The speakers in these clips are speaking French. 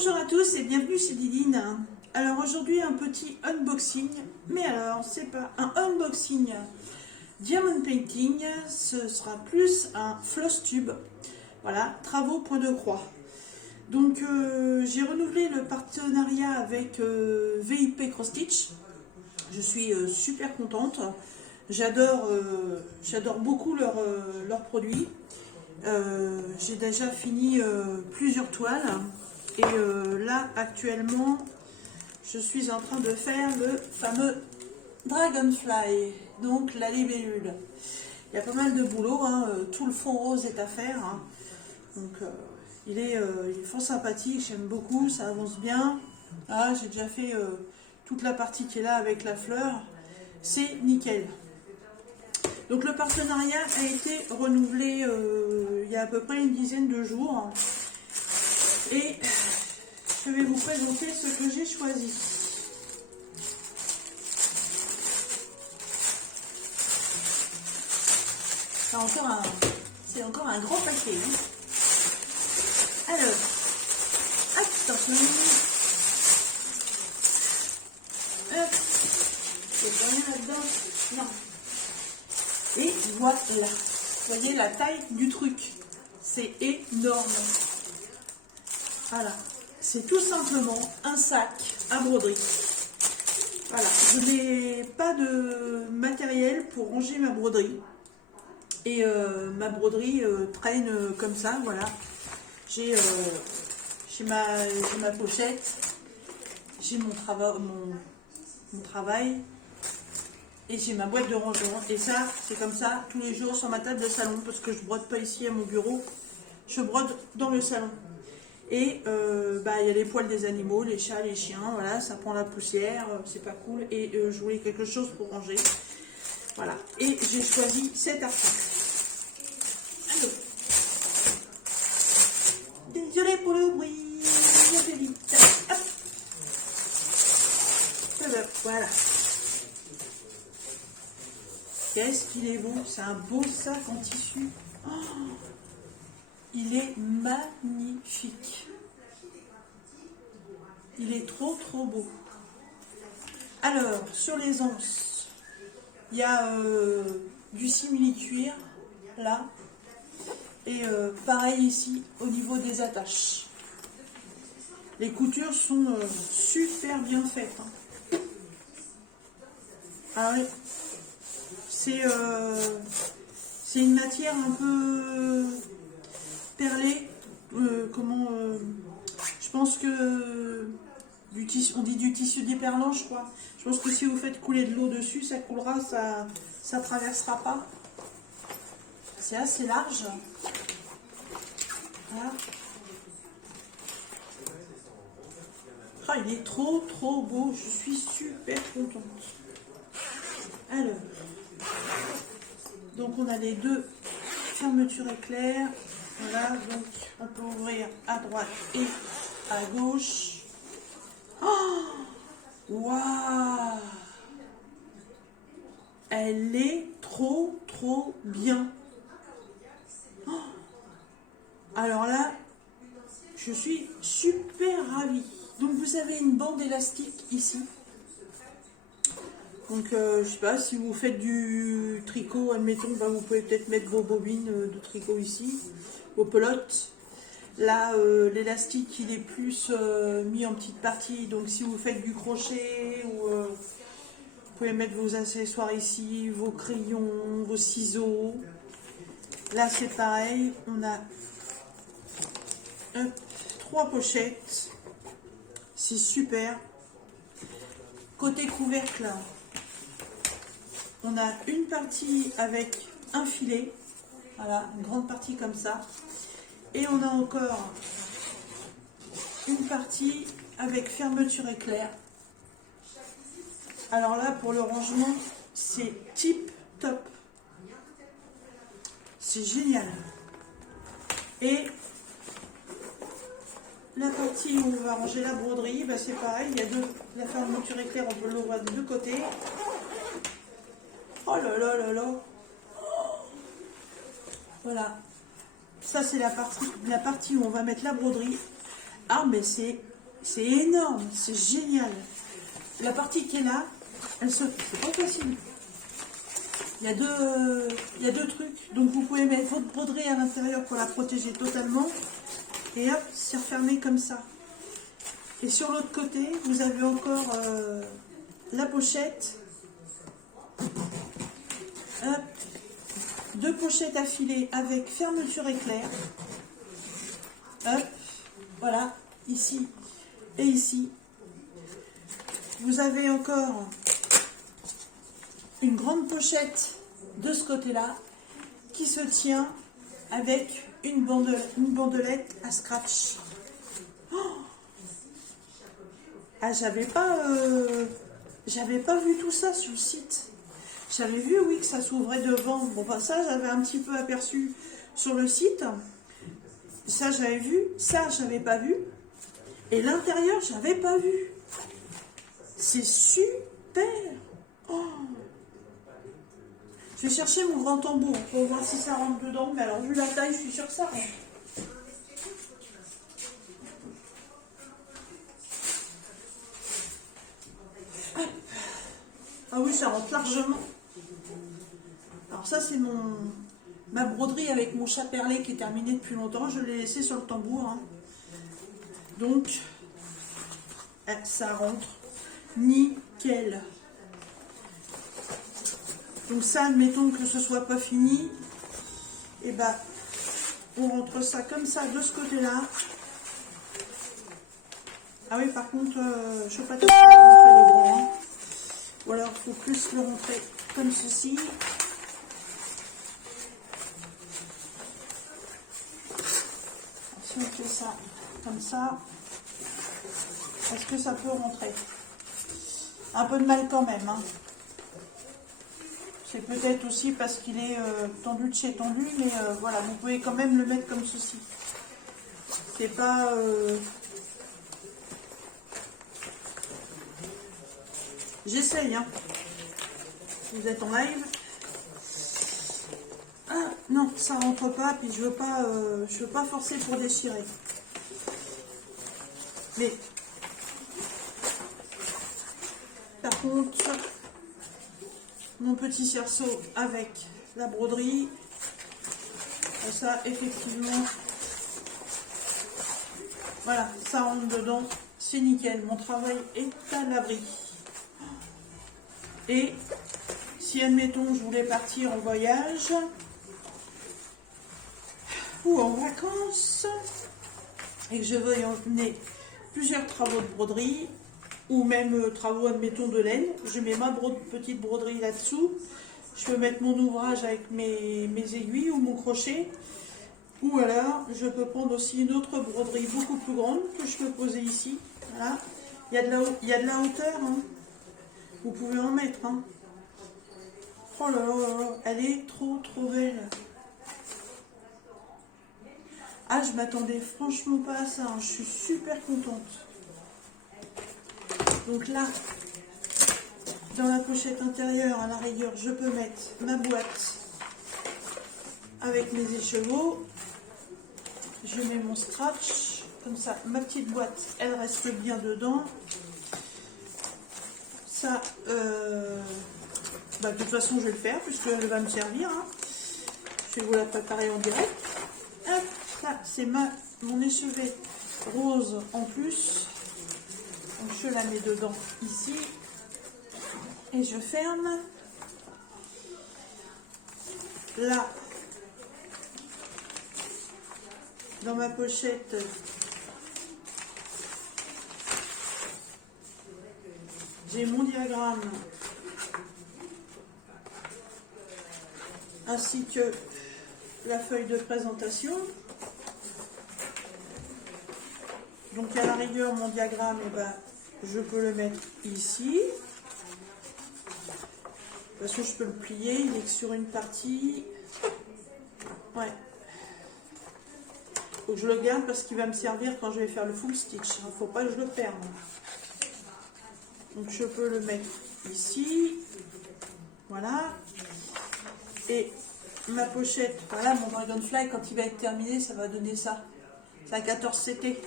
Bonjour à tous et bienvenue chez Didine. Alors aujourd'hui un petit unboxing, mais alors c'est pas un unboxing diamond painting, ce sera plus un floss tube. Voilà, travaux point de croix. Donc j'ai renouvelé le partenariat avec VIP Cross Stitch. Je suis super contente. J'adore beaucoup leurs produits. J'ai déjà fini plusieurs toiles et là actuellement je suis en train de faire le fameux Dragonfly, donc la libellule. Il y a pas mal de boulot, hein, tout le fond rose est à faire, hein. Donc il est fort sympathique, j'aime beaucoup, ça avance bien. Ah, j'ai déjà fait toute la partie qui est là avec la fleur, c'est nickel. Donc le partenariat a été renouvelé il y a à peu près une dizaine de jours et je vais vous présenter ce que j'ai choisi. C'est encore un grand paquet, hein. Alors, attention. Hop, c'est pas rien là-dedans. Non. Et voilà, vous voyez la taille du truc, c'est énorme. Voilà, c'est tout simplement un sac à broderie. Voilà, je n'ai pas de matériel pour ranger ma broderie. Et ma broderie traîne comme ça, voilà. J'ai ma pochette, j'ai mon travail. Et j'ai ma boîte de rangement. Et ça, c'est comme ça, tous les jours sur ma table de salon. Parce que je brode pas ici à mon bureau. Je brode dans le salon. Et il y a les poils des animaux, les chats, les chiens. Voilà, ça prend la poussière. C'est pas cool. Et je voulais quelque chose pour ranger. Voilà. Et j'ai choisi cet article. Alors. Désolé pour le bruit. Je fais vite. Hop. Voilà. Qu'est-ce qu'il est beau, c'est un beau sac en tissu. Oh, il est magnifique. Il est trop beau. Alors, sur les anses, il y a du simili-cuir, là. Et pareil ici, au niveau des attaches. Les coutures sont super bien faites, hein. Ah oui. C'est une matière un peu perlée. Je pense que on dit du tissu déperlant, je crois. Je pense que si vous faites couler de l'eau dessus, ça coulera, ça traversera pas. C'est assez large. Voilà. Ah, il est trop beau. Je suis super contente. Alors. Donc on a les deux fermetures éclair. Voilà, donc on peut ouvrir à droite et à gauche. Oh, waouh! Elle est trop bien. Oh, alors là, je suis super ravie. Donc vous avez une bande élastique ici. Donc, je sais pas, si vous faites du tricot, admettons, vous pouvez peut-être mettre vos bobines de tricot ici, vos pelotes. Là, l'élastique, il est plus mis en petites parties. Donc, si vous faites du crochet, ou vous pouvez mettre vos accessoires ici, vos crayons, vos ciseaux. Là, c'est pareil. On a 3 pochettes. C'est super. Côté couvercle, on a une partie avec un filet, voilà, une grande partie comme ça. Et on a encore une partie avec fermeture éclair. Alors là, pour le rangement, c'est tip top. C'est génial. Et la partie où on va ranger la broderie, c'est pareil, il y a la fermeture éclair, on peut l'ouvrir de deux côtés. Oh là là là là. Voilà. Ça, c'est la partie où on va mettre la broderie. Ah, mais c'est énorme, c'est génial. La partie qui est là, c'est pas facile. Il y a deux trucs. Donc vous pouvez mettre votre broderie à l'intérieur pour la protéger totalement. Et hop, c'est refermé comme ça. Et sur l'autre côté, vous avez encore la pochette. Hop. Deux pochettes affilées avec fermeture éclair. Hop. Voilà, ici et ici. Vous avez encore une grande pochette de ce côté-là qui se tient avec une bandelette à scratch. Oh, ah, j'avais pas vu tout ça sur le site. J'avais vu, oui, que ça s'ouvrait devant. Bon, bah, ça, j'avais un petit peu aperçu sur le site. Ça, j'avais vu. Ça, j'avais pas vu. Et l'intérieur, j'avais pas vu. C'est super. Oh. Je vais chercher mon grand tambour pour voir si ça rentre dedans. Mais alors, vu la taille, je suis sûre que ça rentre. Hop. Ah oui, ça rentre largement. Alors ça, c'est ma broderie avec mon chat perlé qui est terminée depuis longtemps. Je l'ai laissé sur le tambour. Hein. Donc, ça rentre nickel. Donc ça, admettons que ce soit pas fini. Et ben, on rentre ça comme ça de ce côté-là. Ah oui, par contre, je ne sais pas si je vais rentrer le grand. Hein. Ou alors, il faut plus le rentrer comme ceci. Si on fait ça comme ça, est-ce que ça peut rentrer? Un peu de mal quand même. Hein. C'est peut-être aussi parce qu'il est tendu de chez tendu, mais voilà, vous pouvez quand même le mettre comme ceci. C'est pas... J'essaye, hein. Vous êtes en live. Ah, non, ça rentre pas, puis je veux pas forcer pour déchirer. Mais, par contre, mon petit cerceau avec la broderie, ça, effectivement, voilà, ça rentre dedans, c'est nickel, mon travail est à l'abri. Et si, admettons, je voulais partir en voyage ou en vacances et que je veuille emmener plusieurs travaux de broderie ou même travaux, admettons, de laine, je mets ma petite broderie là-dessous. Je peux mettre mon ouvrage avec mes aiguilles ou mon crochet. Ou alors, je peux prendre aussi une autre broderie beaucoup plus grande que je peux poser ici. Voilà. Il y a de la hauteur. Hein. Vous pouvez en mettre. Hein. Oh là là là là, elle est trop belle. Ah, je m'attendais franchement pas à ça. Hein. Je suis super contente. Donc là, dans la pochette intérieure, à la rigueur, je peux mettre ma boîte avec mes écheveaux. Je mets mon scratch. Comme ça, ma petite boîte, elle reste bien dedans. Ça, de toute façon, je vais le faire puisqu'elle va me servir. Hein. Je vais vous la préparer en direct. Hop, là, c'est mon échevet rose en plus. Donc, je la mets dedans ici. Et je ferme. Là, dans ma pochette, j'ai mon diagramme ainsi que la feuille de présentation. Donc à la rigueur, mon diagramme, je peux le mettre ici. Parce que je peux le plier, il est que sur une partie. Ouais. Faut que je le garde parce qu'il va me servir quand je vais faire le full stitch. Il ne faut pas que je le perde. Donc je peux le mettre ici. Voilà. Et ma pochette, voilà, mon Dragonfly, quand il va être terminé, ça va donner ça. C'est un 14 CT.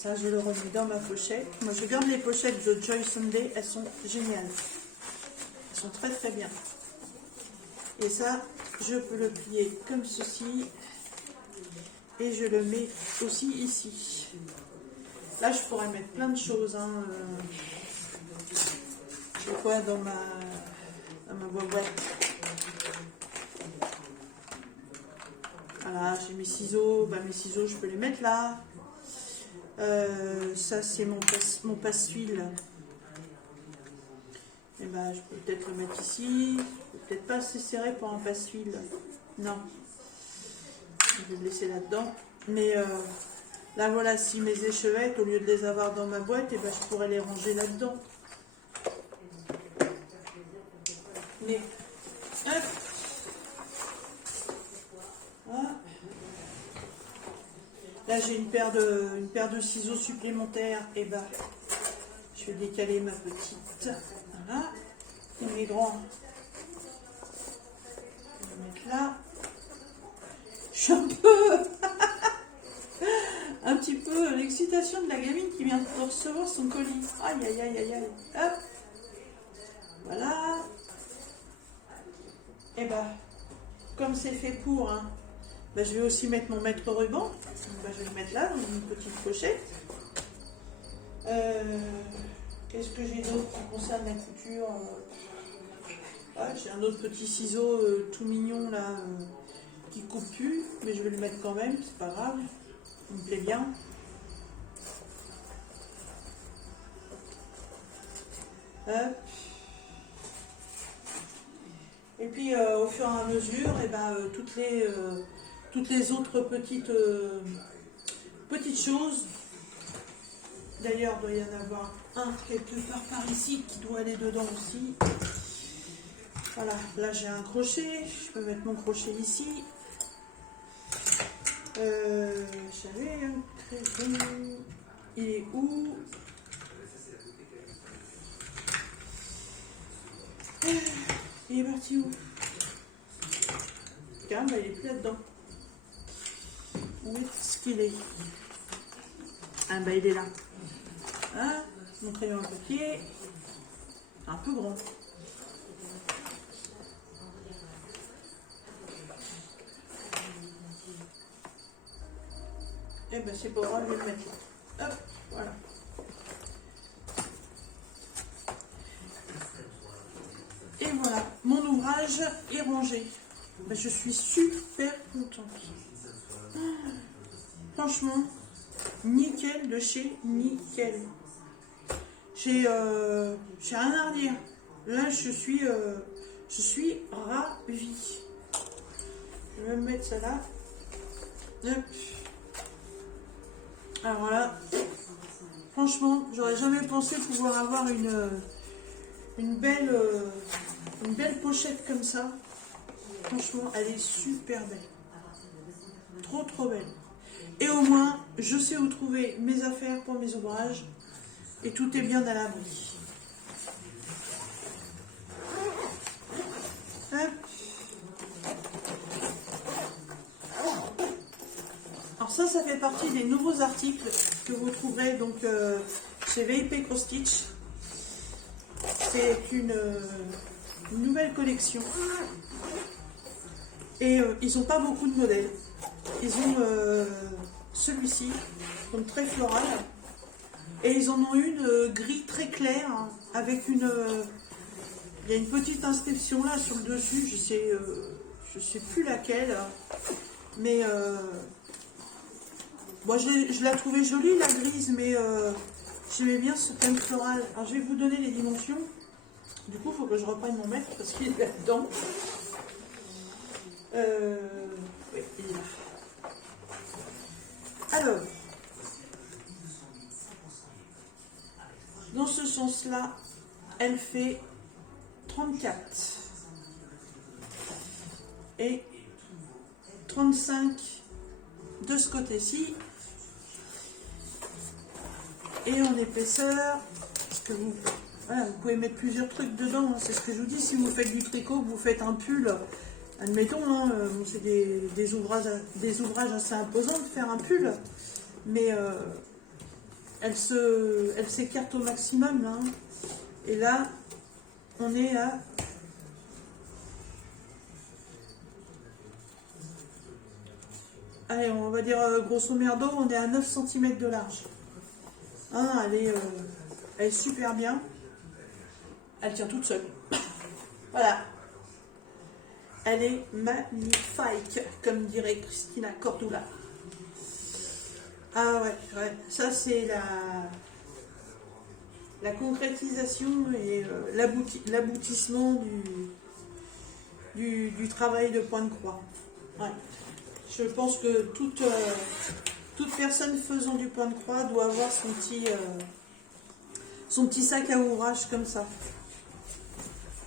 Ça, je le remets dans ma pochette. Moi, je garde les pochettes de Joy Sunday. Elles sont géniales. Elles sont très très bien. Et ça, je peux le plier comme ceci. Et je le mets aussi ici. Là, je pourrais mettre plein de choses. Hein. Je sais quoi dans ma boîte. Voilà, j'ai mes ciseaux. Bah, mes ciseaux, je peux les mettre là. Ça, c'est mon passe-fil. Et ben, je peux peut-être le mettre ici. Peut-être pas assez serré pour un passe-fil. Non. Je vais le laisser là-dedans. Mais là, voilà, si mes échevettes, au lieu de les avoir dans ma boîte, et ben, je pourrais les ranger là-dedans. Mais, hop. Voilà. Là, j'ai une paire de ciseaux supplémentaires. Et ben, je vais décaler ma petite. Voilà. Et mes grands. Je vais mettre là. Je suis un petit peu l'excitation de la gamine qui vient de recevoir son colis. Aïe, aïe, aïe, aïe, aïe. Hop. Voilà. Et ben, comme c'est fait pour, hein, ben, je vais aussi mettre mon mètre ruban. Ben, je vais le mettre là, dans une petite pochette. Qu'est-ce que j'ai d'autre qui concerne la couture? J'ai un autre petit ciseau tout mignon là, qui coupe plus, mais je vais le mettre quand même, c'est pas grave. Il me plaît bien. Hop. Et puis au fur et à mesure, et ben, toutes les autres petites choses. D'ailleurs, il doit y en avoir un quelque part par ici qui doit aller dedans aussi. Voilà, là j'ai un crochet, je peux mettre mon crochet ici. J'avais un crayon. Il est où? Il est parti où? Tiens, bah, il est plus là-dedans. Où est-ce qu'il est? Ah bah il est là. Hein? Mon crayon à papier. Un peu grand. Eh ben c'est pas grave, je vais le mettre là. Hop, voilà. Et voilà, mon ouvrage est rangé. Ben, je suis super contente. Franchement, nickel de chez nickel. J'ai rien à redire. Là, je suis ravie. Je vais me mettre ça là. Hop. Alors voilà, franchement, j'aurais jamais pensé pouvoir avoir une belle pochette comme ça. Franchement, elle est super belle. Trop trop belle. Et au moins, je sais où trouver mes affaires pour mes ouvrages. Et tout est bien à l'abri. Hop. Alors ça fait partie des nouveaux articles que vous trouverez donc chez VIP Cross Stitch. C'est une nouvelle collection. Et ils n'ont pas beaucoup de modèles. Ils ont celui-ci, donc très floral. Et ils en ont une gris très clair, hein, avec il y a une petite inscription là sur le dessus, je sais plus laquelle. Mais bon, je la trouvais jolie la grise, mais j'aimais bien ce thème floral. Alors je vais vous donner les dimensions. Du coup, il faut que je reprenne mon mètre parce qu'il est là-dedans. Oui, il est là. Alors, dans ce sens-là, elle fait 34 et 35 de ce côté-ci. Et en épaisseur, parce que voilà, vous pouvez mettre plusieurs trucs dedans, hein, c'est ce que je vous dis. Si vous faites du tricot, que vous faites un pull, admettons, hein, c'est des ouvrages assez imposants de faire un pull, mais elle s'écarte au maximum là. Et là, on est à... Allez, on va dire grosso merdo, on est à 9 cm de large. Hein, elle est super bien. Elle tient toute seule. Voilà. Elle est magnifique, comme dirait Christina Cordula. Ah ouais, ouais. Ça c'est la concrétisation et l'aboutissement du travail de point de croix. Ouais. Je pense que toute personne faisant du point de croix doit avoir son petit sac à ouvrage comme ça.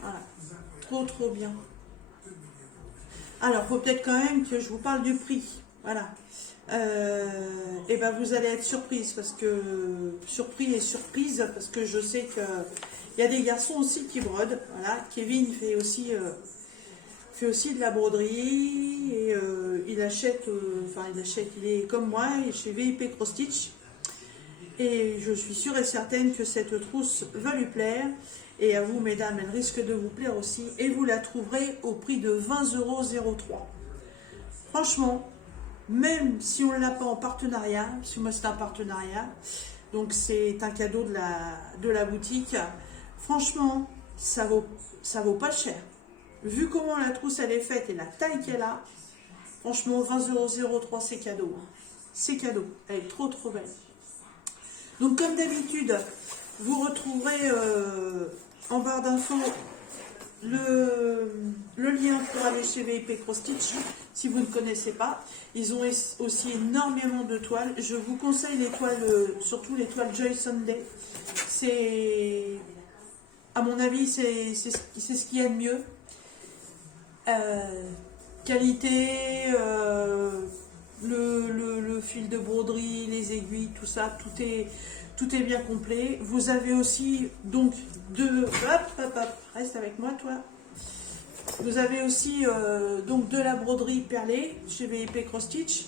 Voilà. Trop bien. Alors, faut peut-être quand même que je vous parle du prix. Voilà. Et ben vous allez être surpris parce que surprise parce que je sais que il y a des garçons aussi qui brodent. Voilà. Kevin fait aussi de la broderie et il achète, il est comme moi, il est chez VIP Cross Stitch. Et je suis sûre et certaine que cette trousse va lui plaire. Et à vous, mesdames, elle risque de vous plaire aussi. Et vous la trouverez au prix de 20,03 €. Franchement, même si on ne l'a pas en partenariat, parce que moi c'est un partenariat, donc c'est un cadeau de la boutique, franchement, ça vaut pas cher. Vu comment la trousse elle est faite et la taille qu'elle a, franchement, 20,03 €, c'est cadeau. C'est cadeau. Elle est trop belle. Donc comme d'habitude, vous retrouverez en barre d'infos le lien pour aller chez VIP Cross Stitch si vous ne connaissez pas. Ils ont aussi énormément de toiles. Je vous conseille les toiles, surtout les toiles Joy Sunday. C'est, à mon avis, c'est ce qu'il y a de mieux. Qualité, le fil de broderie, les aiguilles, tout ça, tout est bien complet. Vous avez aussi donc reste avec moi toi. Vous avez aussi donc de la broderie perlée chez VIP Cross Stitch.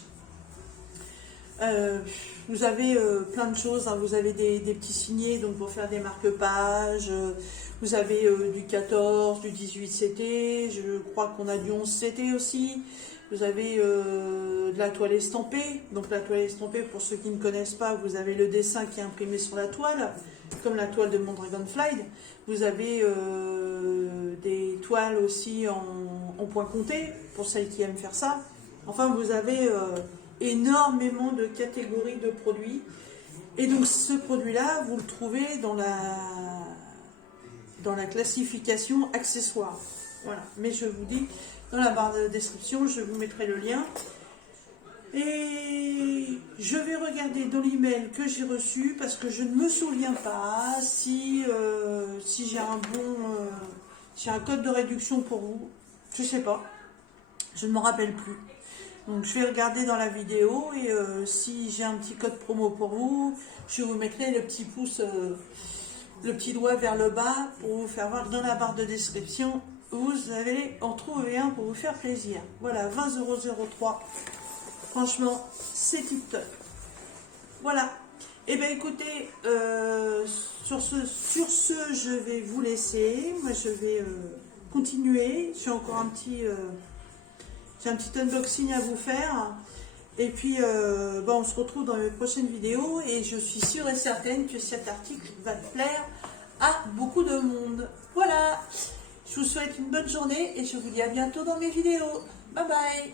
Vous avez plein de choses, hein. Vous avez des petits signets donc pour faire des marque-pages. Vous avez du 14, du 18 CT, je crois qu'on a du 11 CT aussi. Vous avez de la toile estampée. Donc la toile estampée, pour ceux qui ne connaissent pas, vous avez le dessin qui est imprimé sur la toile, comme la toile de mon Dragonfly. Vous avez des toiles aussi en point compté, pour celles qui aiment faire ça. Enfin, vous avez énormément de catégories de produits. Et donc ce produit-là, vous le trouvez dans la classification accessoires. Voilà. Mais je vous dis, dans la barre de description, je vous mettrai le lien. Et je vais regarder dans l'email que j'ai reçu parce que je ne me souviens pas si j'ai un code de réduction pour vous. Je sais pas. Je ne m'en rappelle plus. Donc je vais regarder dans la vidéo et si j'ai un petit code promo pour vous, je vous mettrai le petit pouce, le petit doigt vers le bas pour vous faire voir dans la barre de description. Vous allez en trouver un pour vous faire plaisir. Voilà, 20,03 €. Franchement, c'est tip top. Voilà. Et bien écoutez, sur ce, je vais vous laisser. Moi, je vais continuer. J'ai encore j'ai un petit unboxing à vous faire. Et puis, on se retrouve dans les prochaines vidéos. Et je suis sûre et certaine que cet article va plaire à beaucoup de monde. Voilà. Je vous souhaite une bonne journée et je vous dis à bientôt dans mes vidéos. Bye bye.